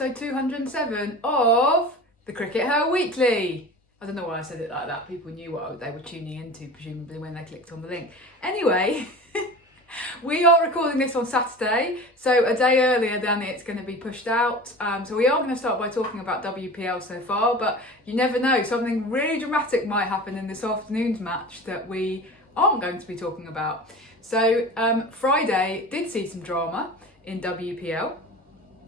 episode 207 of the CRICKETher Weekly. I don't know why I said it like that. People knew what they were tuning into, presumably, when they clicked on the link. Anyway, we are recording this on Saturday, so a day earlier than it's going to be pushed out. So we are going to start by talking about WPL so far, but you never know. Something really dramatic might happen in this afternoon's match that we aren't going to be talking about. So Friday did see some drama in WPL.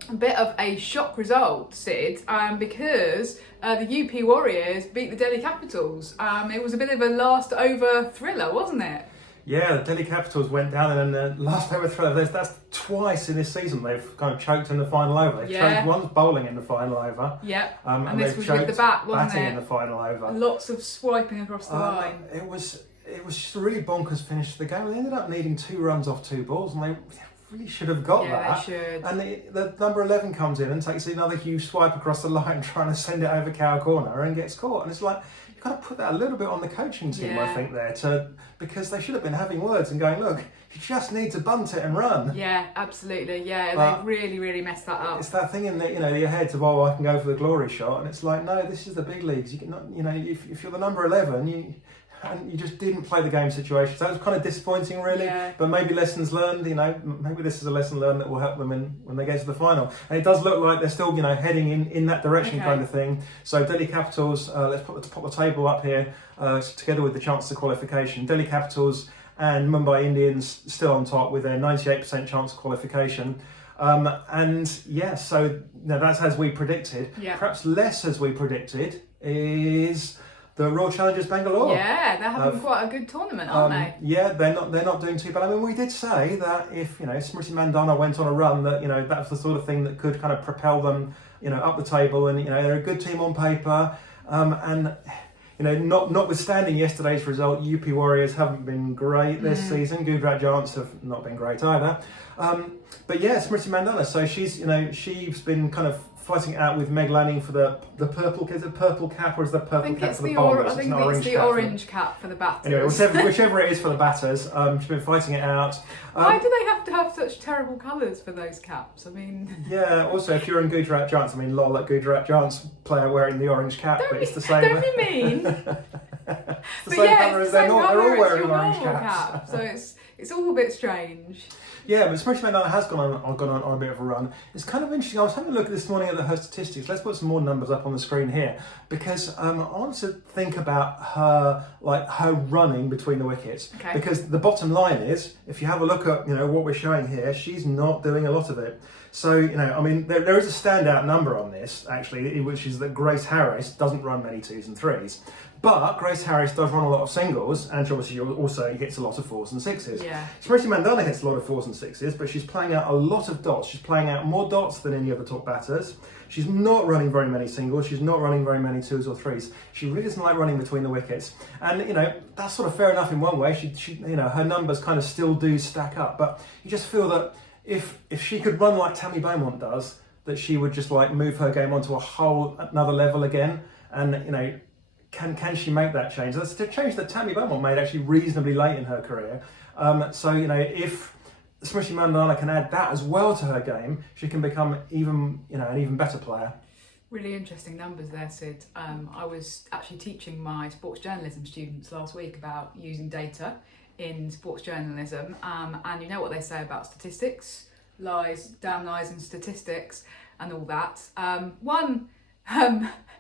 A bit of a shock result, Sid, because the UP Warriors beat the Delhi Capitals. It was a bit of a last over thriller, wasn't it? Yeah, the Delhi Capitals went down in the last over thriller. That's twice in this season they've kind of choked in the final over. They've choked once bowling in the final over. Yep, and this was with the bat, wasn't batting it? in the final over. Lots of swiping across the line. It was just a really bonkers finish to the game. They ended up needing 2 runs off 2 balls, and they really should have got that. Yeah, they should. And the number 11 comes in and takes another huge swipe across the line, trying to send it over cow corner, and gets caught. And it's like, you've got to put that a little bit on the coaching team, I think, there, because they should have been having words and going, look, you just need to bunt it and run. Yeah, absolutely. Yeah, they really messed that up. It's that thing in your head of, I can go for the glory shot, and it's like, no, this is the big leagues. You cannot, if you're the number 11, and you just didn't play the game situation. So it was kind of disappointing, really. Yeah. But maybe lessons learned, maybe this is a lesson learned that will help them when they get to the final. And it does look like they're still, heading in that direction, kind of thing. So Delhi Capitals, let's pop the table up here, together with the chances of qualification. Delhi Capitals and Mumbai Indians still on top with their 98% chance of qualification. So that's as we predicted. Yeah. Perhaps less as we predicted is the Royal Challengers Bangalore. Yeah, they're having quite a good tournament, aren't they? Yeah, they're not doing too bad. I mean, we did say that if Smriti Mandhana went on a run, that that was the sort of thing that could kind of propel them up the table, and they're a good team on paper. Notwithstanding yesterday's result, UP Warriors haven't been great this season. Gujarat Giants have not been great either. But yeah, Smriti Mandhana. So she's been kind of fighting it out with Meg Lanning for the purple. Is it purple cap or is the purple cap for the bowlers? I think it's the orange cap for the batters. Anyway, whichever it is for the batters, she's been fighting it out. Why do they have to have such terrible colours for those caps? I mean... Yeah, also if you're in Gujarat Giants, lol, that Gujarat Giants player wearing the orange cap, but it's the same. Don't be mean. It's the same colour as they're all wearing orange caps. So it's all a bit strange. Yeah, but Smriti Mandhana has gone on a bit of a run. It's kind of interesting. I was having a look this morning at her statistics. Let's put some more numbers up on the screen here, because I want to think about her running between the wickets. Okay. Because the bottom line is, if you have a look at what we're showing here, she's not doing a lot of it. So there is a standout number on this actually, which is that Grace Harris doesn't run many 2s and 3s. But Grace Harris does run a lot of singles, and she obviously also hits a lot of 4s and 6s. Yeah. Smriti Mandhana hits a lot of 4s and 6s, but she's playing out a lot of dots. She's playing out more dots than any other top batters. She's not running very many singles. She's not running very many 2s or 3s. She really doesn't like running between the wickets. And, that's sort of fair enough in one way. She her numbers kind of still do stack up. But you just feel that if she could run like Tammy Beaumont does, that she would just move her game onto a whole another level again. And, Can she make that change? That's a change that Tammy Beaumont made actually reasonably late in her career. If Smriti Mandhana can add that as well to her game, she can become an even better player. Really interesting numbers there, Sid. I was actually teaching my sports journalism students last week about using data in sports journalism, and you know what they say about statistics, damn lies and statistics and all that. One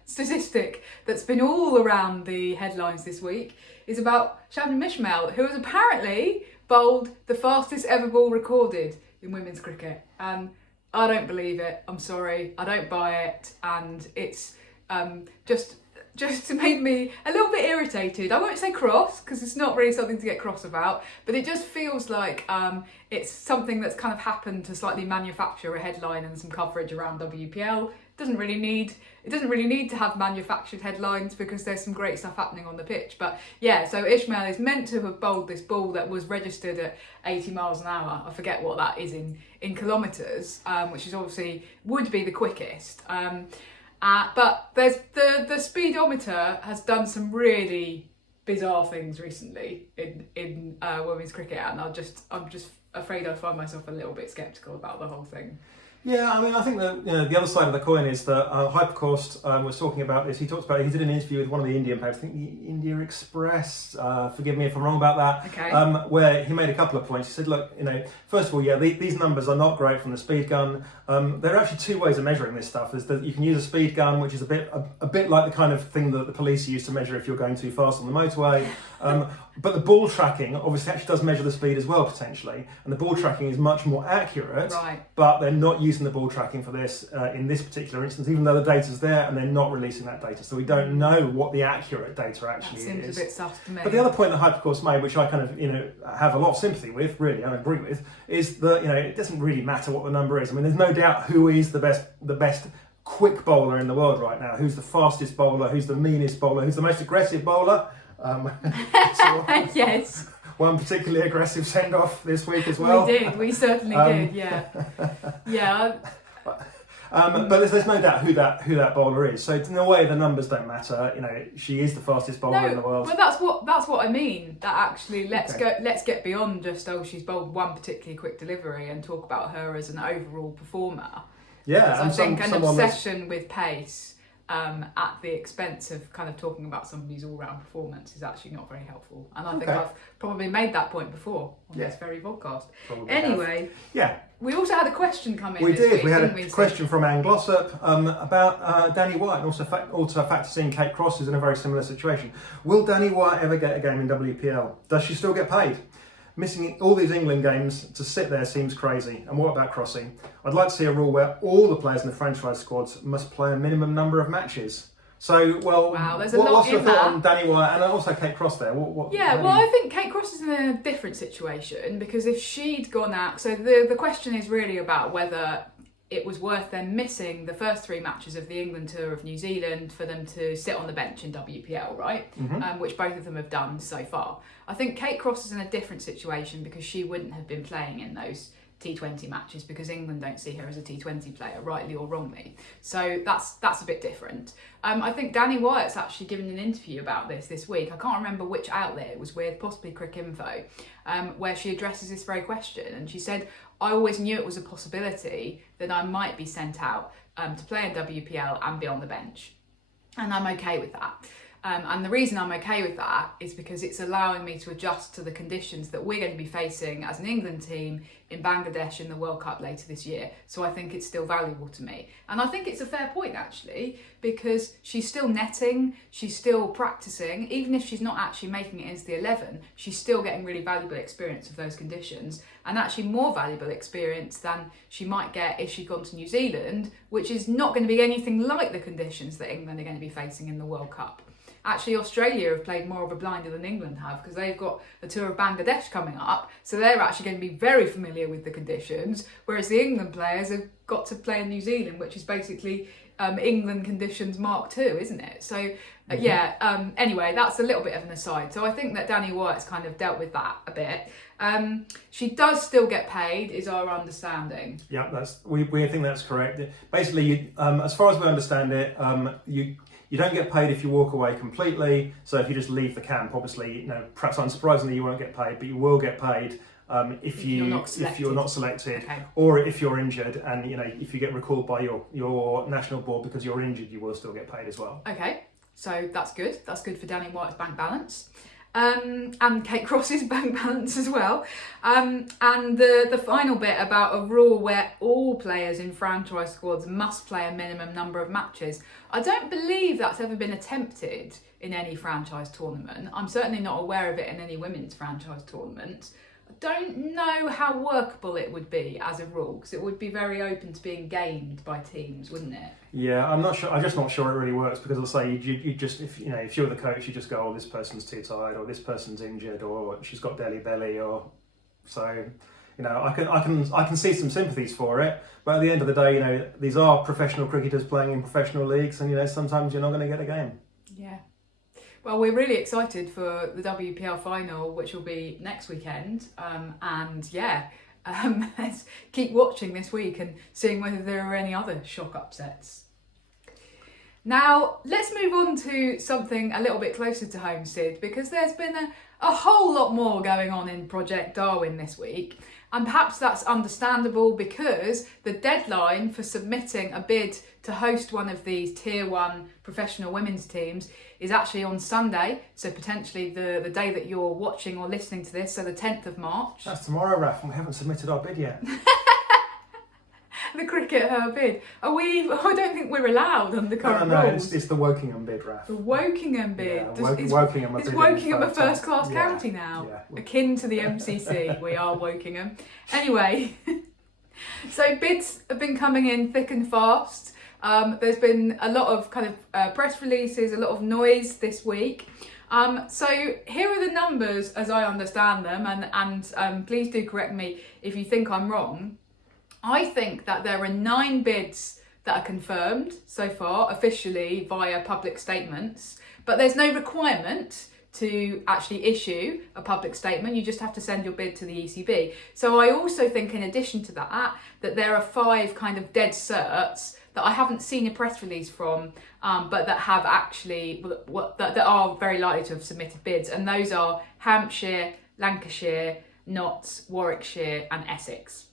statistic that's been all around the headlines this week is about Shabnam Mishmail, who has apparently bowled the fastest ever ball recorded in women's cricket. And I don't believe it. I'm sorry, I don't buy it, and it's just to make me a little bit irritated. I won't say cross, because it's not really something to get cross about, but it just feels like it's something that's kind of happened to slightly manufacture a headline and some coverage around WPL. It doesn't really need to have manufactured headlines, because there's some great stuff happening on the pitch. But yeah, so Ishmael is meant to have bowled this ball that was registered at 80 miles an hour. I forget what that is in kilometres, which is obviously would be the quickest. But there's the speedometer has done some really bizarre things recently in women's cricket, and I'm just afraid I find myself a little bit sceptical about the whole thing. Yeah, I mean, I think that the other side of the coin is that Hypercourse was talking about this. He talked about he did an interview with one of the Indian papers, I think the India Express. Forgive me if I'm wrong about that. Okay. Where he made a couple of points. He said, look, first of all, yeah, these numbers are not great from the speed gun. There are actually two ways of measuring this stuff. Is that you can use a speed gun, which is a bit like the kind of thing that the police use to measure if you're going too fast on the motorway. But the ball tracking obviously actually does measure the speed as well, potentially. And the ball tracking is much more accurate, Right. but they're not using the ball tracking for this in this particular instance, even though the data's there and they're not releasing that data. So we don't know what the accurate data actually is. That seems a bit sus to me. But the other point that Hypercourse made, which I kind of have a lot of sympathy with, really, and agree with, is that it doesn't really matter what the number is. I mean, there's no doubt who is the best quick bowler in the world right now. Who's the fastest bowler? Who's the meanest bowler? Who's the most aggressive bowler? Yes. One particularly aggressive send-off this week as well. We certainly did, yeah. Yeah. But there's no doubt who that bowler is. So in a way, the numbers don't matter. She is the fastest bowler in the world. Well, that's what I mean. That actually, let's get beyond just she's bowled one particularly quick delivery and talk about her as an overall performer. Yeah, I think an obsession with pace at the expense of kind of talking about somebody's all-round performance is actually not very helpful. And I think I've probably made that point before on this very podcast. Anyway, we also had a question come in. We did. We had a question from Anne Glossop about Danny White, and also a fact seeing Kate Cross is in a very similar situation. Will Danny White ever get a game in WPL? Does she still get paid? Missing all these England games to sit there seems crazy. And what about Crossy? I'd like to see a rule where all the players in the franchise squads must play a minimum number of matches. So, wow, there's a lot what's your in thought that. on Danny White and also Kate Cross there? I think Kate Cross is in a different situation because if she'd gone out, so the question is really about whether it was worth them missing the first 3 matches of the England tour of New Zealand for them to sit on the bench in WPL, right? Mm-hmm. Which both of them have done so far. I think Kate Cross is in a different situation because she wouldn't have been playing in those T20 matches because England don't see her as a T20 player, rightly or wrongly. So that's a bit different. I think Danny Wyatt's actually given an interview about this week. I can't remember which outlet it was with, possibly CRICKETher, where she addresses this very question. And she said, I always knew it was a possibility that I might be sent out to play in WPL and be on the bench. And I'm okay with that. And the reason I'm okay with that is because it's allowing me to adjust to the conditions that we're going to be facing as an England team in Bangladesh in the World Cup later this year. So I think it's still valuable to me. And I think it's a fair point actually, because she's still netting, she's still practicing, even if she's not actually making it into the 11, she's still getting really valuable experience of those conditions, and actually more valuable experience than she might get if she'd gone to New Zealand, which is not going to be anything like the conditions that England are going to be facing in the World Cup. Actually, Australia have played more of a blinder than England have because they've got a tour of Bangladesh coming up, so they're actually going to be very familiar with the conditions, whereas the England players have got to play in New Zealand, which is basically England conditions Mark II, isn't it? So, anyway, that's a little bit of an aside. So I think that Danny Wyatt's kind of dealt with that a bit. She does still get paid, is our understanding. Yeah, we think that's correct. Basically, as far as we understand it, you don't get paid if you walk away completely. So if you just leave the camp, obviously, perhaps unsurprisingly, you won't get paid, but you will get paid if you're not selected, okay. Or if you're injured, and if you get recalled by your national board because you're injured, you will still get paid as well. Okay, so that's good. That's good for Danny Wyatt's bank balance. And Kate Cross's bank balance as well. And the final bit about a rule where all players in franchise squads must play a minimum number of matches. I don't believe that's ever been attempted in any franchise tournament. I'm certainly not aware of it in any women's franchise tournament. I don't know how workable it would be as a rule, because it would be very open to being gamed by teams, wouldn't it? Yeah, I'm not sure. I'm just not sure it really works, because I'll say you just if you're the coach, you just go, oh, this person's too tired, or this person's injured, or she's got belly, or so. I can see some sympathies for it, but at the end of the day, these are professional cricketers playing in professional leagues, and sometimes you're not going to get a game. Yeah. Well, we're really excited for the WPL final, which will be next weekend. Let's keep watching this week and seeing whether there are any other shock upsets. Now, let's move on to something a little bit closer to home, Sid, because there's been a whole lot more going on in Project Darwin this week. And perhaps that's understandable because the deadline for submitting a bid to host one of these Tier 1 professional women's teams is actually on Sunday, so potentially the day that you're watching or listening to this, so the 10th of March. That's tomorrow, Raf, and we haven't submitted our bid yet. The CRICKETher bid. I don't think we're allowed under current rules. It's the Wokingham bid, Raf. The Wokingham bid. Yeah, Wokingham is Wokingham a first-class county now? Yeah. Akin to the MCC, we are Wokingham. Anyway, so bids have been coming in thick and fast. There's been a lot of kind of press releases, a lot of noise this week. So here are the numbers as I understand them, and please do correct me if you think I'm wrong. I think that there are 9 bids that are confirmed so far officially via public statements, but there's no requirement to actually issue a public statement. You just have to send your bid to the ECB. So I also think, in addition to that there are 5 kind of dead certs that I haven't seen a press release from, but that have actually, that are very likely to have submitted bids. And those are Hampshire, Lancashire, Notts, Warwickshire and Essex.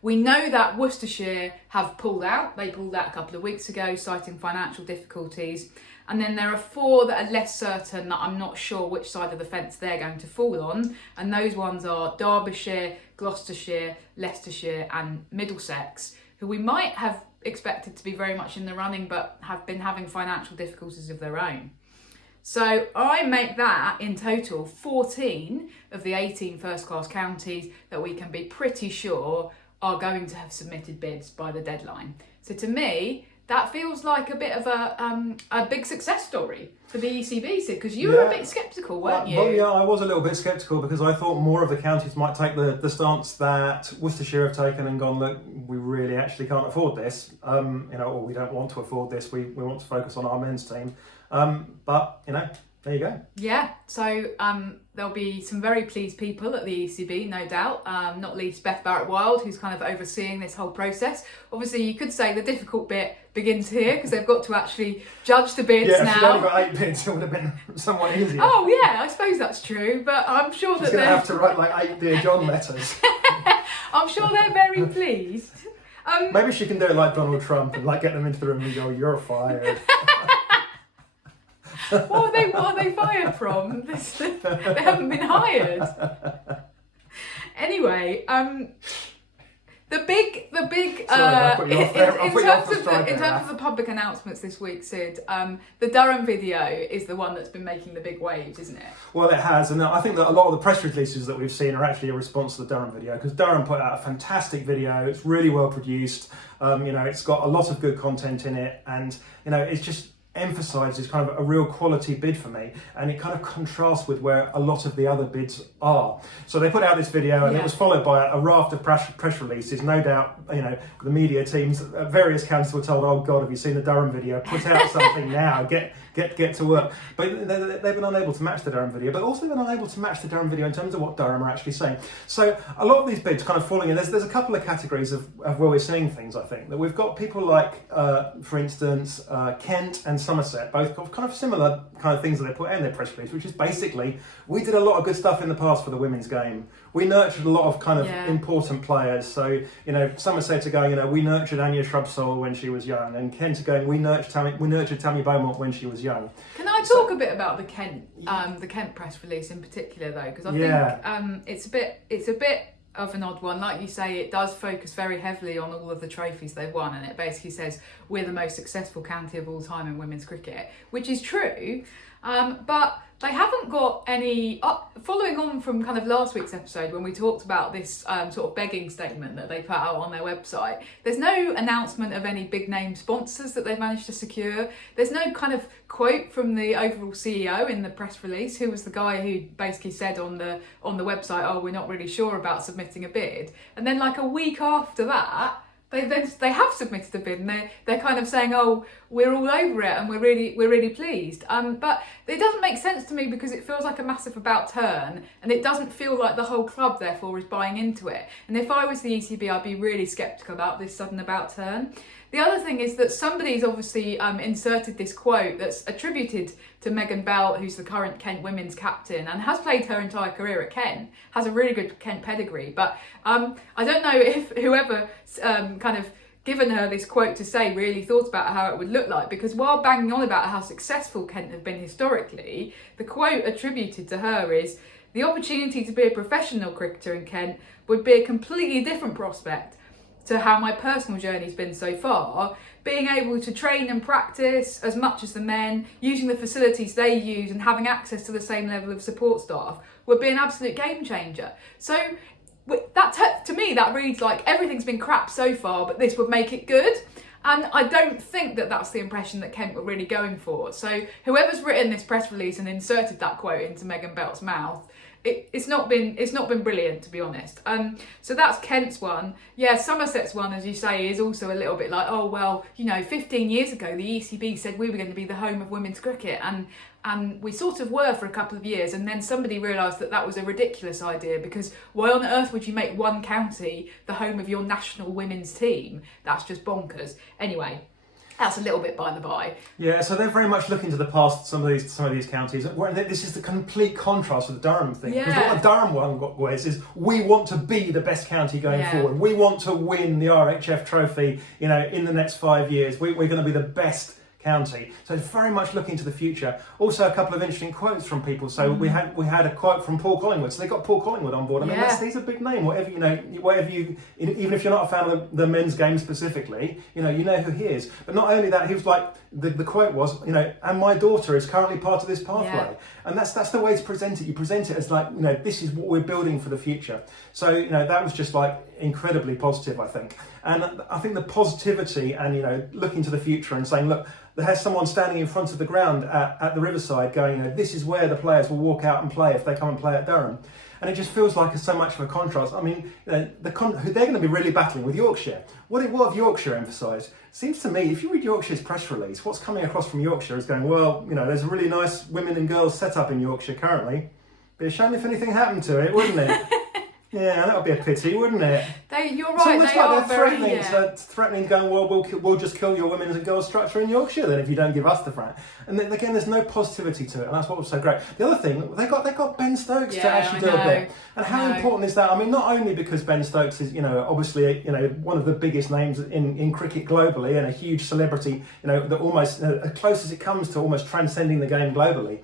We know that Worcestershire have pulled out. They pulled out a couple of weeks ago, citing financial difficulties. And then there are 4 that are less certain, that I'm not sure which side of the fence they're going to fall on. And those ones are Derbyshire, Gloucestershire, Leicestershire and Middlesex, who we might have expected to be very much in the running, but have been having financial difficulties of their own. So I make that in total 14 of the 18 first-class counties that we can be pretty sure are going to have submitted bids by the deadline. So to me, that feels like a bit of a big success story for the ECB, Sid, because you were a bit sceptical, weren't you? Well, yeah, I was a little bit sceptical because I thought more of the counties might take the stance that Worcestershire have taken and gone, look, we really actually can't afford this, or we don't want to afford this, we want to focus on our men's team. But, there you go. Yeah, so there'll be some very pleased people at the ECB, no doubt, not least Beth Barrett-Wild, who's kind of overseeing this whole process. Obviously, you could say the difficult bit begins here because they've got to actually judge the bids now. Yeah, if she'd only got 8 bids, it would have been somewhat easier. Oh, yeah, I suppose that's true, but I'm sure She's going to have to write like 8 Dear John letters. I'm sure they're very pleased. Maybe she can do it like Donald Trump and get them into the room and go, you're fired. What are they fired from? They haven't been hired. Anyway, the big. Sorry, I put you off there. In terms of the public announcements this week, Sid, the Durham video is the one that's been making the big waves, isn't it? Well, it has, and I think that a lot of the press releases that we've seen are actually a response to the Durham video, because Durham put out a fantastic video. It's really well produced. It's got a lot of good content in it, and it's just emphasises kind of a real quality bid for me, and it kind of contrasts with where a lot of the other bids are. So they put out this video, and it was followed by a raft of press releases. No doubt, the media teams at various counties were told, "Oh God, have you seen the Durham video? Put out something now. Get to work." But they've been unable to match the Durham video, but also been unable to match the Durham video in terms of what Durham are actually saying. So a lot of these bids kind of falling in. There's a couple of categories of where we're seeing things. I think that we've got people like, for instance, Kent and Somerset, both got kind of similar kind of things that they put in their press release, which is basically, we did a lot of good stuff in the past for the women's game. We nurtured a lot of kind of important players. So, Somerset are going, we nurtured Anya Shrubsole when she was young, and Kent are going, we nurtured Tammy Beaumont when she was young. Can I talk a bit about the Kent press release in particular, though, because I think it's a bit of an odd one. Like you say, it does focus very heavily on all of the trophies they've won, and it basically says we're the most successful county of all time in women's cricket, which is true, but they haven't got any, following on from kind of last week's episode when we talked about this sort of begging statement that they put out on their website. There's no announcement of any big name sponsors that they've managed to secure. There's no kind of quote from the overall CEO in the press release, who was the guy who basically said on the website, "Oh, we're not really sure about submitting a bid." And then like a week after that, they have submitted a bid, and they're kind of saying, "Oh, we're all over it, and we're really pleased." But it doesn't make sense to me, because it feels like a massive about turn, and it doesn't feel like the whole club therefore is buying into it. And if I was the ECB, I'd be really sceptical about this sudden about turn. the other thing is that somebody's obviously inserted this quote that's attributed to Megan Bell, who's the current Kent women's captain and has played her entire career at Kent, has a really good Kent pedigree. But I don't know if whoever kind of given her this quote to say really thought about how it would look like, because while banging on about how successful Kent have been historically, the quote attributed to her is, "The opportunity to be a professional cricketer in Kent would be a completely different prospect to how my personal journey's been so far. Being able to train and practice as much as the men, using the facilities they use and having access to the same level of support staff would be an absolute game changer." So that to me, that reads like everything's been crap so far, but this would make it good. And I don't think that that's the impression that Kent were really going for. So whoever's written this press release and inserted that quote into Megan Bell's mouth, it's not been brilliant, to be honest. So that's Kent's one. Yeah, Somerset's one, as you say, is also a little bit like, oh well, 15 years ago the ECB said we were going to be the home of women's cricket, and we sort of were for a couple of years, and then somebody realised that that was a ridiculous idea, because why on earth would you make one county the home of your national women's team? That's just bonkers. Anyway, that's a little bit by the by. Yeah, so they're very much looking to the past, some of these counties. This is the complete contrast with the Durham thing. Because what the Durham one was is, we want to be the best county going forward. We want to win the RHF trophy, in the next 5 years. We're going to be the best county. So it's very much looking to the future. Also, a couple of interesting quotes from people. So we had a quote from Paul Collingwood. So they got Paul Collingwood on board. I mean, he's a big name. Even if you're not a fan of the men's game specifically, you know who he is. But not only that, he was like, the quote was, and my daughter is currently part of this pathway. Yeah. And that's the way to present it. You present it as like, this is what we're building for the future. So, that was just like incredibly positive, I think. And I think the positivity and, looking to the future and saying, look, there's someone standing in front of the ground at the Riverside going, this is where the players will walk out and play if they come and play at Durham. And it just feels like so much of a contrast. I mean, they're going to be really battling with Yorkshire. What have Yorkshire emphasised? Seems to me, if you read Yorkshire's press release, what's coming across from Yorkshire is going, well, there's a really nice women and girls set up in Yorkshire currently. Be a shame if anything happened to it, wouldn't it? Yeah, that would be a pity, wouldn't it? You're right. It's almost they're threatening, going, well, we'll just kill your women's and girls structure in Yorkshire then if you don't give us the front. And then, again, there's no positivity to it, and that's what was so great. The other thing, they got Ben Stokes to actually do a bit. And how important is that? I mean, not only because Ben Stokes is, obviously, one of the biggest names in cricket globally and a huge celebrity, that almost as close as it comes to almost transcending the game globally,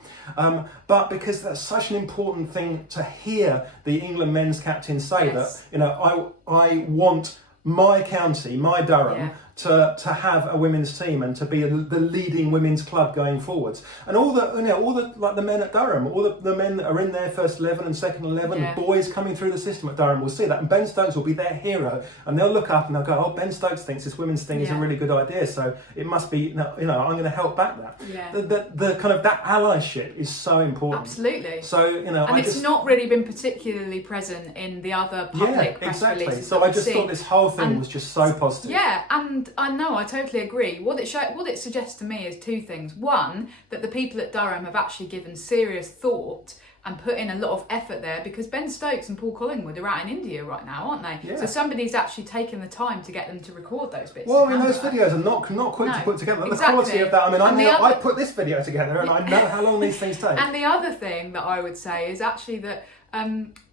but because that's such an important thing to hear the England men's captain say that, I want my county, my Durham, to have a women's team and to be the leading women's club going forwards. And all the men at Durham, all the men that are in their first 11 and second 11, boys coming through the system at Durham will see that, and Ben Stokes will be their hero, and they'll look up and they'll go, oh, Ben Stokes thinks this women's thing is a really good idea, so it must be, I'm going to help back that. Yeah. The kind of that allyship is so important. Absolutely. So and it's not really been particularly present in the other public press releases. So I just thought this whole thing was just so positive. Yeah, and I know, I totally agree. What it suggests to me is two things. One, that the people at Durham have actually given serious thought and put in a lot of effort there, because Ben Stokes and Paul Collingwood are out in India right now, aren't they? Yeah. So somebody's actually taken the time to get them to record those bits. Well, those videos are not quick to put together. The quality of that, I put this video together and I know how long these things take. And the other thing that I would say is actually that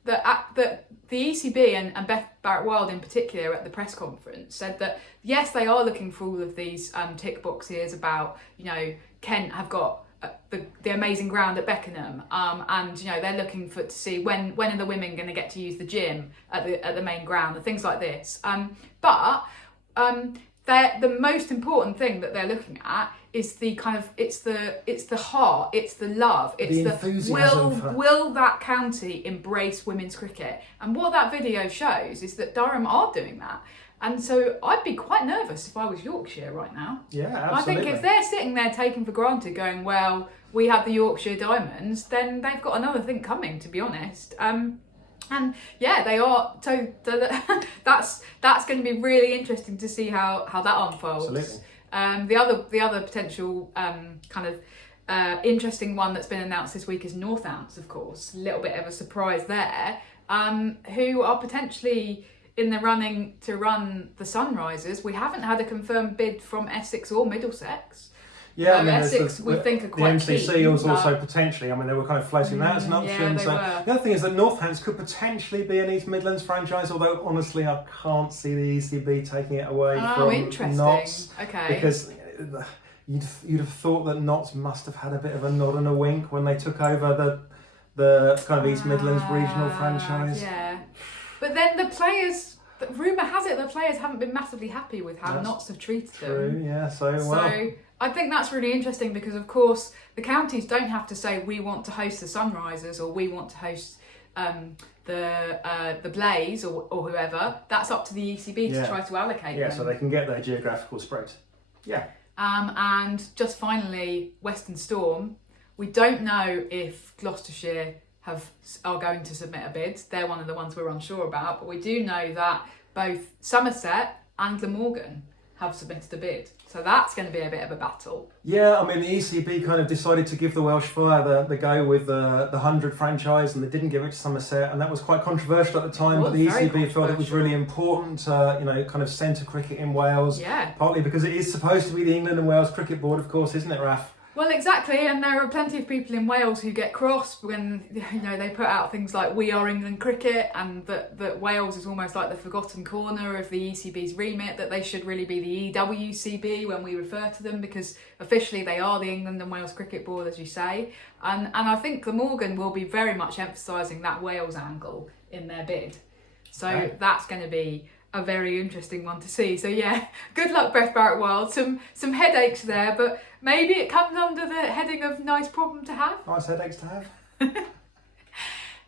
that the ECB and Beth Barrett-Wild in particular at the press conference said that yes, they are looking for all of these tick boxes about, Kent have got the amazing ground at Beckenham, and they're looking to see when are the women going to get to use the gym at the main ground and things like this. But the most important thing that they're looking at is the kind of it's the heart, it's the love, it's the enthusiasm. Will that county embrace women's cricket? And what that video shows is that Durham are doing that. And so I'd be quite nervous if I was Yorkshire right now. Yeah, absolutely. I think if they're sitting there taken for granted going, well, we have the Yorkshire Diamonds, then they've got another thing coming, to be honest. And yeah, they are. So that's going to be really interesting to see how that unfolds. Absolutely. The other potential interesting one that's been announced this week is Northants, of course. A little bit of a surprise there. Who are potentially in the running to run the Sunrisers. We haven't had a confirmed bid from Essex or Middlesex. Yeah, I mean, Essex we think are quite the MCC keen, was also potentially, I mean, they were kind of floating that as an option. Yeah, they so were. the other thing is that Northants could potentially be an East Midlands franchise, although honestly I can't see the ECB taking it away from interesting. Notts. Okay. Because you'd have thought that Notts must have had a bit of a nod and a wink when they took over the kind of East Midlands regional franchise. Yeah. But then the players, rumour has it the players haven't been massively happy with how Notts have treated them. True, yeah, so I think that's really interesting because, of course, the counties don't have to say we want to host the Sunrisers or we want to host the Blaze or whoever. That's up to the ECB to try to allocate them. So they can get their geographical spread. Yeah. And just finally, Western Storm. We don't know if Gloucestershire are going to submit a bid. They're one of the ones we're unsure about, but we do know that both Somerset and Glamorgan have submitted a bid. So that's going to be a bit of a battle. Yeah, I mean, the ECB kind of decided to give the Welsh Fire the go with the 100 franchise, and they didn't give it to Somerset, and that was quite controversial at the time. But the ECB felt it was really important to, kind of centre cricket in Wales. Yeah. Partly because it is supposed to be the England and Wales Cricket Board, of course, isn't it, Raf? Well, exactly, and there are plenty of people in Wales who get cross when they put out things like "We Are England Cricket" and that Wales is almost like the forgotten corner of the ECB's remit. That they should really be the EWCB when we refer to them, because officially they are the England and Wales Cricket Board, as you say. And I think Glamorgan will be very much emphasising that Wales angle in their bid. So that's going to be a very interesting one to see. So yeah, good luck, Beth Barrett Wild. Some headaches there, but maybe it comes under the heading of nice problem to have. Nice headaches to have.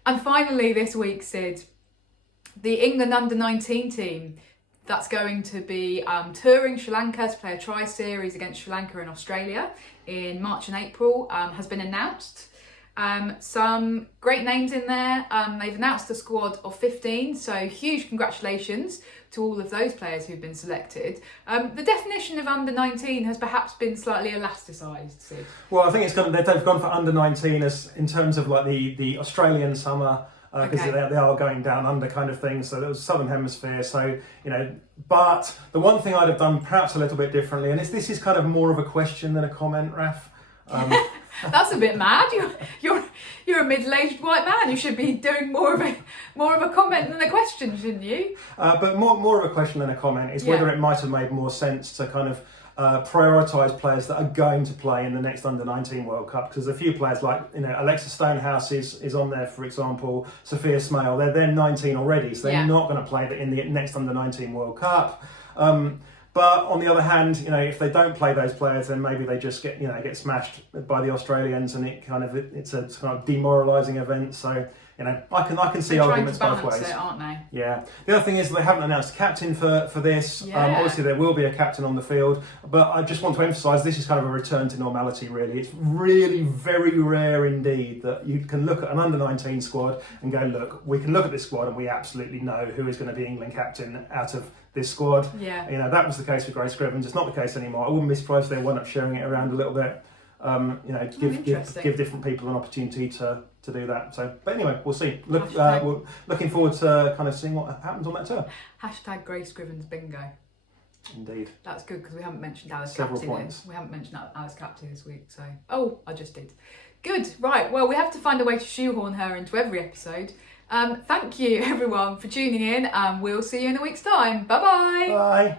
And finally this week, Sid, the England under-19 team that's going to be touring Sri Lanka to play a tri-series against Sri Lanka and Australia in March and April has been announced. Some great names in there. They've announced a squad of 15, so huge congratulations to all of those players who've been selected. The definition of under-19 has perhaps been slightly elasticized, Sid. Well, I think they've gone for under-19 as in terms of like the Australian summer, because they are going down under kind of thing. So that was Southern Hemisphere. So but the one thing I'd have done perhaps a little bit differently, and this is kind of more of a question than a comment, Raf. That's a bit mad. You're a middle-aged white man. You should be doing more of a comment than a question, shouldn't you? But more of a question than a comment is whether it might have made more sense to kind of prioritise players that are going to play in the next Under-19 World Cup, because a few players like Alexa Stonehouse is on there, for example. Sophia Smale, they're 19 already, so they're not going to play in the next Under-19 World Cup. But on the other hand, if they don't play those players, then maybe they just get smashed by the Australians, and it's a kind of demoralising event. So I can see arguments both ways. It, aren't they? Yeah. The other thing is they haven't announced a captain for this. Obviously, there will be a captain on the field, but I just want to emphasise this is kind of a return to normality. Really, it's really very rare indeed that you can look at an under-19 squad and go, look, we can look at this squad and we absolutely know who is going to be England captain out of this squad. Yeah. That was the case for Grace Scrivens. It's not the case anymore. I wouldn't be surprised if they wound up sharing it around a little bit. Give different people an opportunity to do that. So, but anyway, we'll see. We're looking forward to kind of seeing what happens on that tour. # Grace Scrivens bingo. Indeed. That's good, because we haven't mentioned Alice Several Capty. points. We haven't mentioned Alice Capty this week. So, I just did. Good. Right. Well, we have to find a way to shoehorn her into every episode. Thank you everyone for tuning in, and we'll see you in a week's time. Bye-bye. Bye.